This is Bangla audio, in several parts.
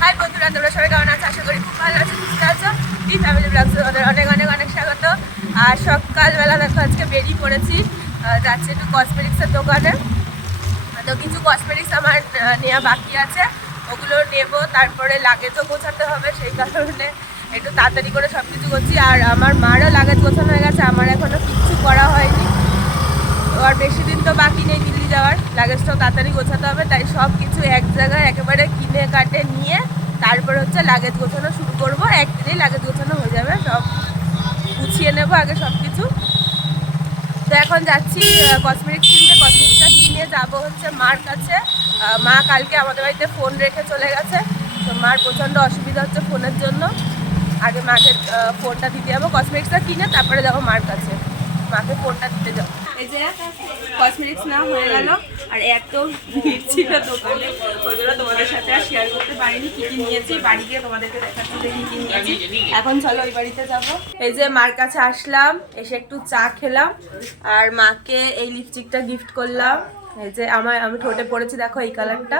হাই বন্ধুরা, তোমরা সবাই কেমন আছো? আশা করি খুব ভালো আছো, সুস্থ আছো। ই ফ্যামিলি ব্লগস তোমাদের অনেক অনেক অনেক স্বাগত। আর সকালবেলা দেখো, আজকে বেরিয়ে পড়েছি। যাচ্ছি একটু কসমেটিক্সের দোকানে। তো কিছু কসমেটিক্স আমার নেওয়া বাকি আছে। ওগুলো নেব, তারপরে লাগেজও গোছাতে হবে, সেই কারণে একটু তাড়াতাড়ি করে সব কিছু করছি। আর আমার মারও লাগেজ গোছানো হয়ে গেছে, আমার এখনও কিচ্ছু করা হয়নি। তো আর বেশি দিন তো বাকি নেই দিল্লি যাওয়ার। লাগেজটাও তাড়াতাড়ি গোছাতে হবে, তাই সব কিছু এক জায়গায় একেবারে কিনে কাটে নিয়ে তারপর হচ্ছে লাগেজ গোছানো শুরু করব। একদিনেই লাগেজ গোছানো হয়ে যাবে, সব গুছিয়ে নেব আগে সব কিছু তো এখন যাচ্ছি কসমেটিক্স কিনতে। কসমেটিক্সটা কিনে যাব হচ্ছে মার কাছে। মা কালকে আমাদের বাড়িতে ফোন রেখে চলে গেছে। তো মার প্রচণ্ড অসুবিধা হচ্ছে ফোনের জন্য। আগে মাকে ফোনটা দিতে যাব। কসমেটিক্সটা কিনে তারপরে যাব মার কাছে। মাকে ফোনটা দিতে যাব এই যে কসমেটিক্স না হয়ে গেল। আর এত ভিড় ছিল দোকানে ওই জন্য তোমাদের সাথে আর শেয়ার করতে পারিনি কি কি নিয়েছি বাড়ি গিয়ে তোমাদেরকে দেখাচ্ছি যে কি কি নিয়েছি। এখন চলো ওই বাড়িতে যাব। এই যে মার কাছে আসলাম এসে একটু চা খেলাম আর মাকে এই লিপস্টিকটা গিফট করলাম। এই যে আমার আমি ঠোঁটে পড়েছি দেখো এই কালারটা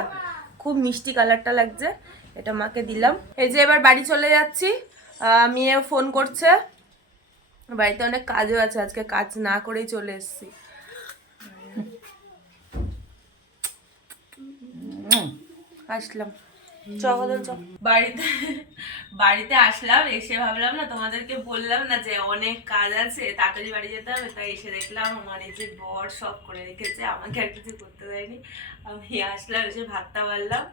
খুব মিষ্টি কালারটা লাগছে এটা মাকে দিলাম। এই যে এবার বাড়ি চলে যাচ্ছি আহ, মেয়ে ফোন করছে। বাড়িতে অনেক কাজও আছে আজকে কাজ না করেই চলে এসেছি। আসলাম। বাড়িতে বাড়িতে আসলাম এসে ভাবলাম না তোমাদেরকে বললাম না যে অনেক কাজ আছে তাড়াতাড়ি বাড়ি যেতে হবে তাই এসে দেখলাম আমার এই যে বর সব করে রেখেছে আমাকে আর কিছু করতে দেয়নি। আমি আসলাম এসে ভাতটা বাড়লাম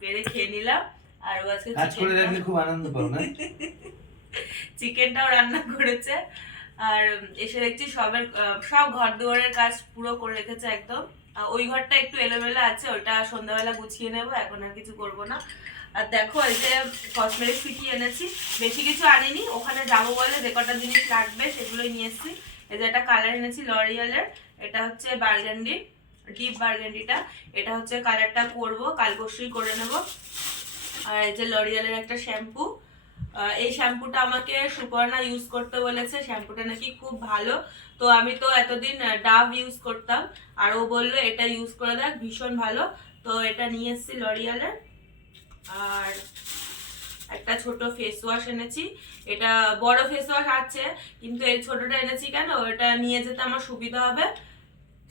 বেড়ে খেয়ে নিলাম আর ও আজকে কাজ করে রাখলে খুব আনন্দ পাও না? চিকেনটাও রান্না করেছে। আর এসে দেখছি সবের সব ঘর দুয়ারের কাজ পুরো করে রেখেছে একদম। ওই ঘরটা একটু এলোমেলো আছে, ওটা সন্ধ্যাবেলা গুছিয়ে নেব, এখন আর কিছু করব না। আর দেখো যে কসমেটিক্স কি এনেছি। বেশি কিছু আনিনি, ওখানে যাব বলে যে কটা জিনিস লাগবে সেগুলোই নিয়ে এসেছি। এই যে একটা কালার এনেছি লরিয়ালের এটা হচ্ছে বার্গান্ডি ডিপ বার্গান্ডিটা এটা হচ্ছে কালারটা করব কাল পরশুই করে নেব। আর এই যে লরিয়ালের একটা শ্যাম্পু এই শ্যাম্পুটা আমাকে সুপর্ণা ইউজ করতে বলেছে। শ্যাম্পুটা নাকি খুব ভালো। তো আমি তো এতদিন ডাভ ইউজ করতাম। আর ও বলল, এটা ইউজ করে দেখ, ভীষণ ভালো। তো এটা নিয়ে এসেছি লরিয়ালের আর একটা ছোট ফেস ওয়াশ এনেছি। এটা বড় ফেস ওয়াশ আছে, কিন্তু এই ছোটটা এনেছি কেন? এটা নিয়ে যেতে আমার সুবিধা হবে।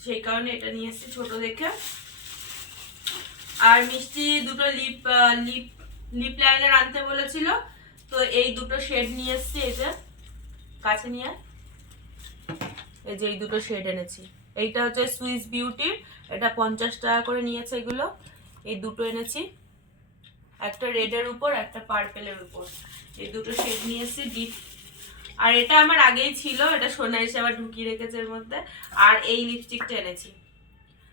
সেই কারণে এটা নিয়ে এসেছি ছোট দেখে। আর মিষ্টি দুটো লিপ লিপ লিপ লাইনার আনতে বলেছিল। তো এই দুটো শেড নিয়ে এসেছি, এই যে কাছে নিয়ে এই যে এই দুটো শেড এনেছি। এইটা হচ্ছে সুইস বিউটির এটা পঞ্চাশ টাকা করে নিয়েছে এগুলো। এই দুটো এনেছি। একটা রেডের উপর, একটা পার্পেলের উপর। এই দুটো শেড নিয়ে এসেছি ডিপ আর এটা আমার আগেই ছিল, এটা সোনা এসে আবার ঢুকিয়ে রেখেছে এর মধ্যে। আর এই লিপস্টিকটা এনেছি।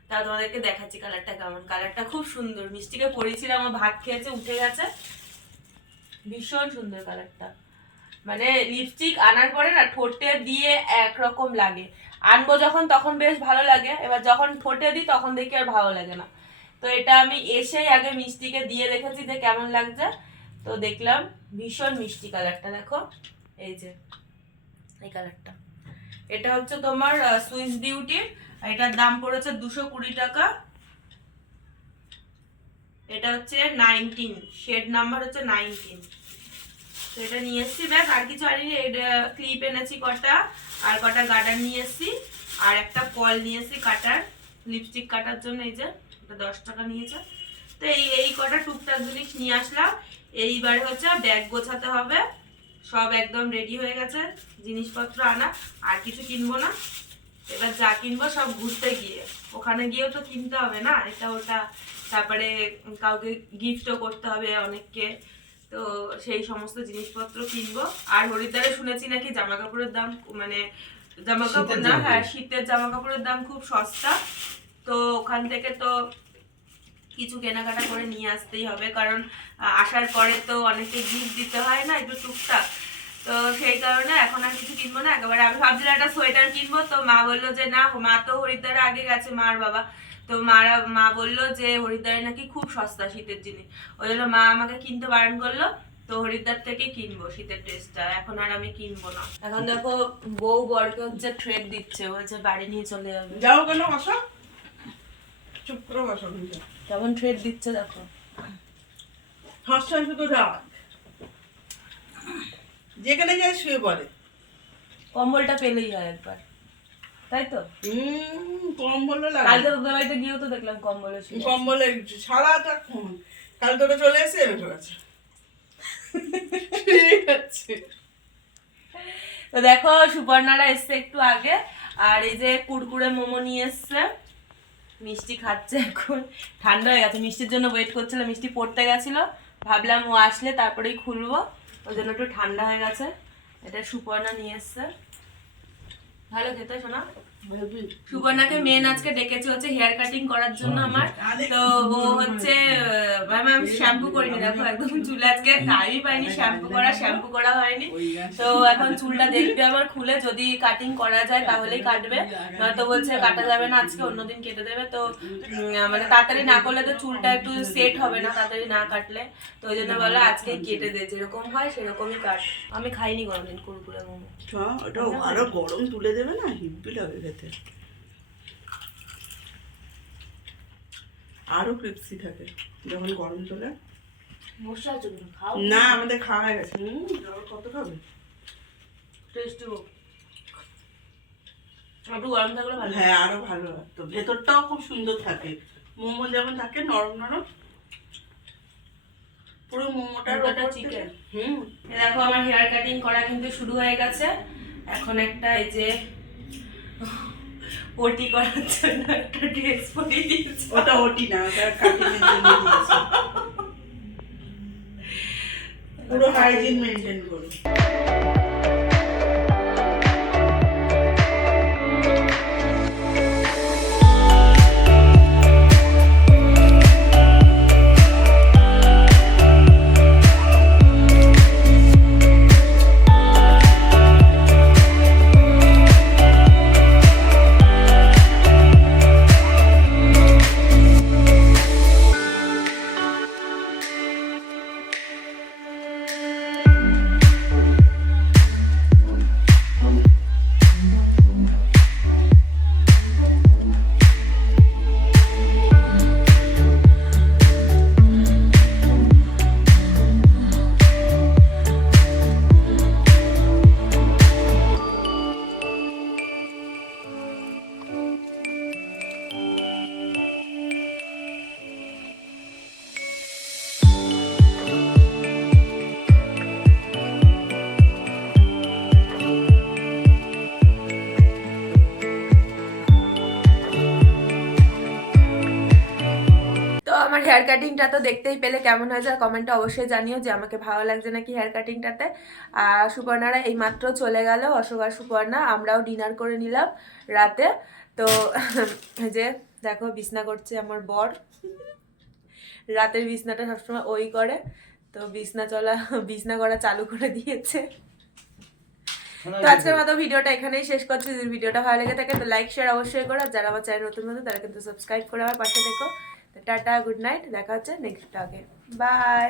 তা তোমাদেরকে দেখাচ্ছি কালারটা কেমন। কালারটা খুব সুন্দর। মিষ্টিকে পরিয়েছিলাম আমার ভাত খেয়েছে, উঠে গেছে। ভীষণ সুন্দর কালারটা মানে লিপস্টিক আনার পরে না ঠোঁটে দিয়ে একরকম লাগে। আনব যখন তখন বেশ ভালো লাগে, এবার যখন ঠোঁটে দিই তখন দেখি আর ভালো লাগে না। তো এটা আমি এসেই আগে মিষ্টিকে দিয়ে রেখেছি যে কেমন লাগছে। তো দেখলাম ভীষণ মিষ্টি কালারটা দেখো। এই যে, এই কালারটা এটা হচ্ছে তোমার সুইস বিউটির এটার দাম পড়েছে দুশো কুড়ি টাকা। এটা হচ্ছে নাইনটিন শেড নাম্বার হচ্ছে নাইনটিন তো এটা নিয়ে এসেছি, ব্যাস, আর কিছু আনিনি ক্লিপ এনেছি কটা, আর কটা গার্ডার নিয়ে এসেছি, আর একটা কল নিয়ে এসেছি কাটার লিপস্টিক কাটার জন্য, এই যে এটা দশ টাকা নিয়েছে। তো এই এই কটা টুকটাক জিনিস নিয়ে আসলাম, এইবারে হচ্ছে ব্যাগ গোছাতে হবে, সব একদম রেডি হয়ে গেছে, জিনিসপত্র আনা, আর কিছু কিনবো না। এবার যা কিনবো সব ঘুরতে গিয়ে, ওখানে গিয়েও তো কিনতে হবে না, এটা ওটা তারপরে কাউকে গিফটও করতে হবে অনেককে। তো সেই সমস্ত জিনিসপত্র কিনবো। আর হরিদ্বারে শুনেছি নাকি জামা কাপড়ের দাম মানে জামা কাপড় না হ্যাঁ শীতের জামা কাপড়ের দাম খুব সস্তা। তো ওখান থেকে তো কিছু কেনাকাটা করে নিয়ে আসতেই হবে। কারণ আসার পরে তো অনেকে গিফট দিতে হয় না একটু টুকটাক। তো সেই কারণে এখন আর কিছু কিনবো না। একেবারে আমি ভাবছিলাম একটা সোয়েটার কিনবো। তো মা বলল যে না মা তো হরিদ্বারে আগে গেছে মার বাবা। তো মারা মা বলল যে হরিদ্বারে নাকি খুব সস্তা শীতের জিনিস। ওই জন্য মা আমাকে কিনতে বারণ করল তো হরিদ্বার থেকে কিনবো শীতের ড্রেসটা। এখন আর আমি কিনবো না। এখন দেখো বউ বরকে হচ্ছে ট্রেড দিচ্ছে বলছে বাড়ি নিয়ে চলে যাবে। যাও কেন বসো। চুপ করে বসো। কেমন ট্রেড দিচ্ছে দেখো। সবসময় শুধু রাত যেখানে যায় শুয়ে পড়ে। কম্বলটা পেলেই হয় একবার। তাই তো? হুম কম্বলও লাগে। কালকে তোদের বাড়িতে গিয়েও তো দেখলাম কম্বলে শুয়ে কম্বলে সারাটা ঘুম কাল তোরা চলে এসে এনে গেছে ঠিক আছে। তো দেখো সুপর্ণারা এসছে একটু আগে আর এই যে কুরকুরে মোমো নিয়ে এসছে। মিষ্টি খাচ্ছে এখন। ঠান্ডা হয়ে গেছে মিষ্টির জন্য ওয়েট করছিল মিষ্টি পড়তে গেছিল। ভাবলাম ও আসলে তারপরেই খুলবো। ওই জন্য একটু ঠান্ডা হয়ে গেছে। এটা সুপর্ণা নিয়ে এসছে। ভালো খেতে শোনা সুপর্ণাকে মেন আজকে ডেকেছে হচ্ছে হেয়ার কাটিং করার জন্য আমার। তো ও হচ্ছে ম্যাম আমি শ্যাম্পু করিনি দেখো একদম চুলে আজকে টাইমই পাইনি শ্যাম্পু করা শ্যাম্পু করা হয়নি। তো এখন চুলটা দেখবে আমার খুলে যদি কাটিং করা যায় তাহলেই কাটবে। নয়তো বলছে কাটা যাবে না আজকে অন্যদিন কেটে দেবে। তো মানে তাড়াতাড়ি না করলে তো চুলটা একটু সেট হবে না তাড়াতাড়ি না কাটলে। তো ওই জন্য বলে আজকে কেটে দে যেরকম হয় সেরকমই কাট। আমি খাইনি কোনোদিন কুরকুরে মোমো। ওটা আরও গরম তুলে দেবে না হিব্বি লাগে খেতে আরও ক্রিপসি থাকে যখন গরম খাও। না আমাদের খাওয়া হয়ে গেছে। কত খাবে? টেস্টি হোক একটু গরম থাকলে ভালো হ্যাঁ আরও ভালো লাগতো ভেতরটাও খুব সুন্দর থাকে। মোমো যেমন থাকে নরম নরম। পুরো মোমোটার মোমোটা ওপর chicken। হুম। দেখো আমার হেয়ার কাটিং করা কিন্তু শুরু হয়ে গেছে। এখন একটা এই যে ওটি করার জন্য একটা ড্রেস পরে দিয়েছে। ওটা ওটি না ওটা কাটিং জন্য দিয়েছে। পুরো হাইজিন মেনটেন করো। হেয়ার কাটিংটা তো দেখতেই পেলে কেমন হয়েছে কমেন্টে অবশ্যই জানিও যে আমাকে ভালো লাগছে নাকি হেয়ার কাটিংটাতে আর সুপর্ণারা এই মাত্র চলে গেল অশোক আর সুপর্ণা আমরাও ডিনার করে নিলাম রাতে। তো যে দেখো বিছনা করছে আমার বর। রাতের বিছনাটা সবসময় ওই করে। তো বিছনা চলা বিছনা করা চালু করে দিয়েছে। তো আজকের মতো ভিডিওটা এখানেই শেষ করছি। যদি ভিডিওটা ভালো লেগে থাকে তো লাইক শেয়ার অবশ্যই করো। আর যারা আমার চ্যানেল নতুন নতুন তারা কিন্তু সাবস্ক্রাইব করে আমার পাশে দেখো টাটা গুড নাইট দেখা হচ্ছে নেক্সট ব্লগে বাই